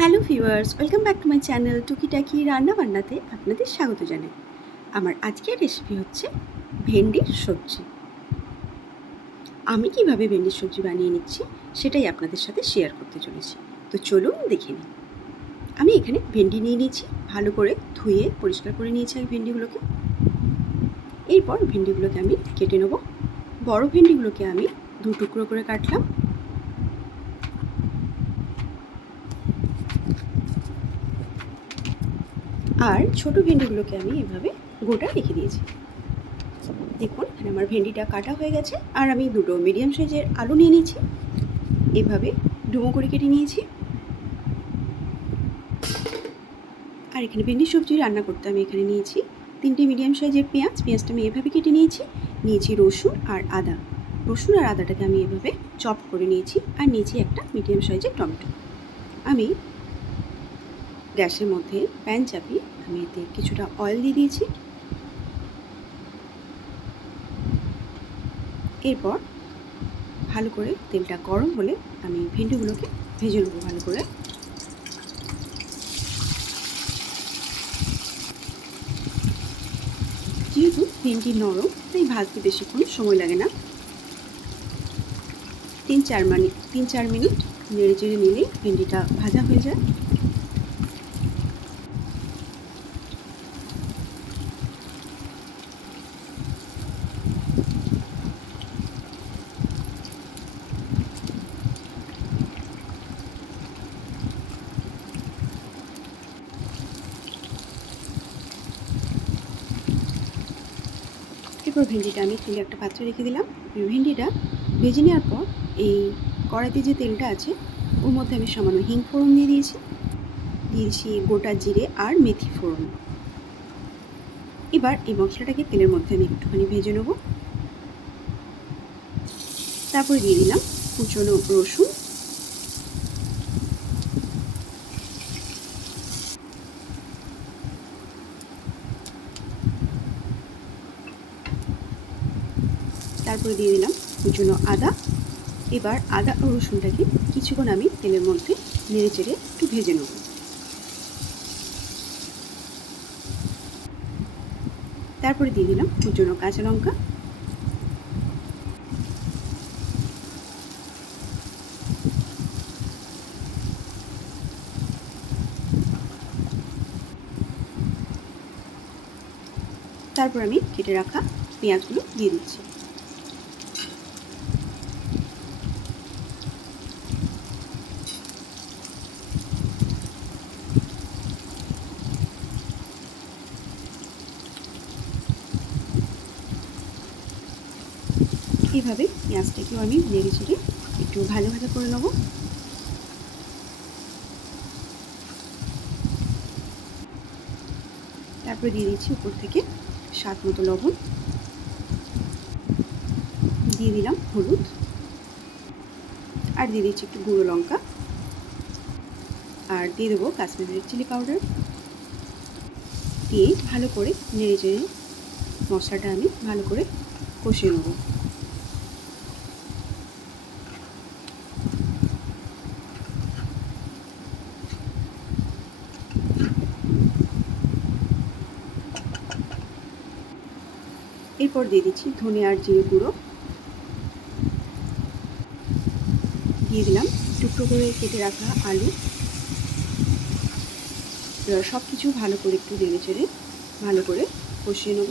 Hello viewers, welcome back to my channel টুকিটাকি রান্না বান্নাতে আপনাদের স্বাগত জানাই। আমার আজকের রেসিপি হচ্ছে ভেন্ডির সবজি। আমি কিভাবে ভেন্ডির সবজি বানিয়ে নিচ্ছি সেটাই আপনাদের সাথে শেয়ার করতে চলেছি। তো চলুন দেখে নিই। আমি এখানে ভেন্ডি নিয়ে নিয়েছি, ভালো করে ধুয়ে পরিষ্কার করে নিয়েছি আমি ভেন্ডিগুলোকে। এরপর ভেন্ডিগুলোকে আমি কেটে নেব। বড় ভেন্ডিগুলোকে আমি দু টুকরো করে কাটলাম। আর ছোট ভেন্ডিগুলোকে আমি এভাবে গোটা রেখে দিয়েছি। দেখুন এখানে আমার ভেন্ডিটা কাটা হয়ে গেছে। আর আমি দুটো মিডিয়াম সাইজের আলু নিয়ে নিয়েছি, এভাবে ডুমো করে কেটে নিয়েছি। আর এখানে ভেন্ডির সবজি রান্না করতে আমি এখানে নিয়েছি তিনটে মিডিয়াম সাইজের পেঁয়াজটা আমি এভাবে কেটে নিয়েছি রসুন আর আদা। রসুন আর আদাটাকে আমি এভাবে চপ করে নিয়েছি। আর নিয়েছি একটা মিডিয়াম সাইজের টমেটো। আমি গ্যাসের মধ্যে প্যান চাপিয়ে আমি এতে কিছুটা অয়েল দিয়ে দিয়েছি। এরপর ভালো করে তেলটা গরম হলে আমি ভেন্ডিগুলোকে ভেজে নেবো ভালো করে। যেহেতু ভেন্ডি নরম তাই ভাজতে বেশিক্ষণ সময় লাগে না। 3-4 মিনিট নেড়ে চেড়ে নিলেই ভেন্ডিটা ভাজা হয়ে যায়। এরপর ভেন্ডিটা আমি তুলে একটা পাত্রে রেখে দিলাম। ভেন্ডিটা ভেজে নেওয়ার পর এই কড়াইতে যে তেলটা আছে ওর মধ্যে আমি সামান্য হিং ফোড়ন দিয়েছি গোটা জিরে আর মেথি ফোড়ন। এবার এই মশলাটাকে তেলের মধ্যে আমি একটুখানি ভেজে নেব। তারপরে দিয়ে দিলাম কুচনো রসুন, তারপরে দিয়ে দিলাম কুচনো আদা। এবার আদা ও রসুনটাকে কিছুক্ষণ আমি তেলের মধ্যে নেড়ে চেড়ে একটু ভেজে নেব। তারপরে দিয়ে দিলাম কুচনো কাঁচা লঙ্কা। তারপর আমি কেটে রাখা পেঁয়াজগুলো দিয়ে দিচ্ছি। এইভাবে পেঁয়াজটাকেও আমি নেড়ে চেড়ে একটু ভাজা ভাজা করে নেব। তারপরে দিয়ে দিচ্ছি উপর থেকে স্বাদ মতো লবণ, দিয়ে দিলাম হলুদ, আর দিয়ে দিচ্ছি একটু গুঁড়ো লঙ্কা, আর দিয়ে দেবো কাশ্মীরি রেড চিলি পাউডার। দিয়ে ভালো করে নেড়ে চেড়ে মশলাটা আমি ভালো করে কষিয়ে নেব। এরপর দিয়ে দিচ্ছি ধনে আর জিরে গুঁড়ো, দিয়ে দিলাম টুকরো করে কেটে রাখা আলু। এবার সব কিছু ভালো করে একটু নেড়ে চেড়ে ভালো করে কষিয়ে নেব।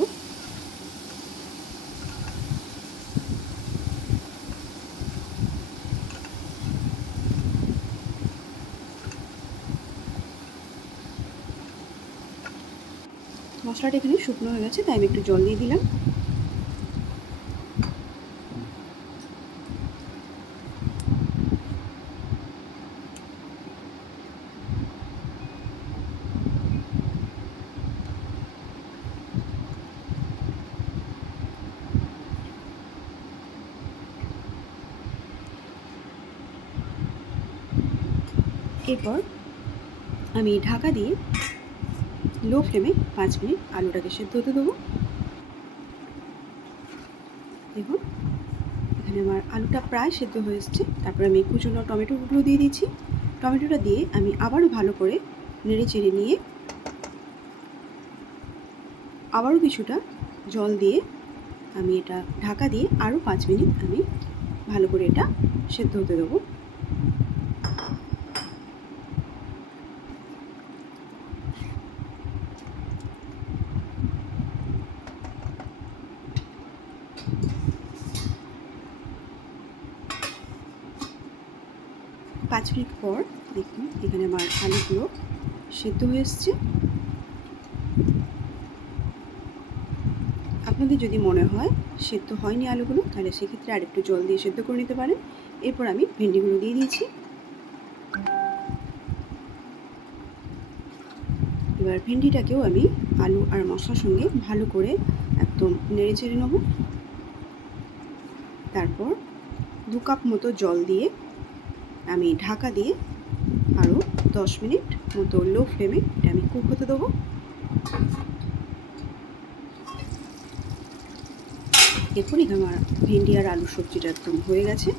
মশলাটা এখানে শুকনো হয়ে গেছে তাই আমি একটু জল দিয়ে দিলাম। এরপর আমি ঢাকা দিয়ে লো ফ্লেমে 5 মিনিট আলুটাকে সেদ্ধ হতে দেবো। দেখুন এখানে আমার আলুটা প্রায় সেদ্ধ হয়ে এসছে। তারপরে আমি কুচনো টমেটোগুলো দিয়ে দিচ্ছি। টমেটোটা দিয়ে আমি আবারও ভালো করে নেড়ে চেড়ে নিয়ে আবারও কিছুটা জল দিয়ে আমি এটা ঢাকা দিয়ে আরও 5 মিনিট আমি ভালো করে এটা সেদ্ধ হতে দেবো। পাঁচ মিনিট পর দেখুন এখানে আমার আলুগুলো সেদ্ধ হয়ে এসছে। আপনাদের যদি মনে হয় সেদ্ধ হয়নি আলুগুলো, তাহলে সেক্ষেত্রে আরেকটু জল দিয়ে সেদ্ধ করে নিতে পারেন। এরপর আমি ভেন্ডিগুলো দিয়ে দিয়েছি। এবার ভেন্ডিটাকেও আমি আলু আর মশলার সঙ্গে ভালো করে একদম নেড়ে চেড়ে নেব। তারপর 2 কাপ মতো জল দিয়ে আমি ঢাকা দিয়ে আরও 10 মিনিট মতো লো ফ্লেমে এটা আমি কুক হতে দেবো। এরপর এখানে আমার ভেন্ডি আর আলুর সবজিটা একদম হয়ে গেছে।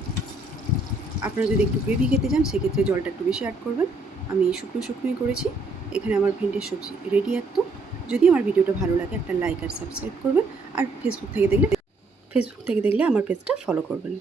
আপনারা যদি একটু গ্রেভি খেতে চান সেক্ষেত্রে জলটা একটু বেশি অ্যাড করবেন। আমি শুকনোই করেছি। এখানে আমার ভেন্ডির সবজি রেডি একদম। যদি আমার ভিডিওটা ভালো লাগে একটা লাইক আর সাবস্ক্রাইব করবেন। আর ফেসবুক থেকে দেখলে আমার পেজটা ফলো করবেন।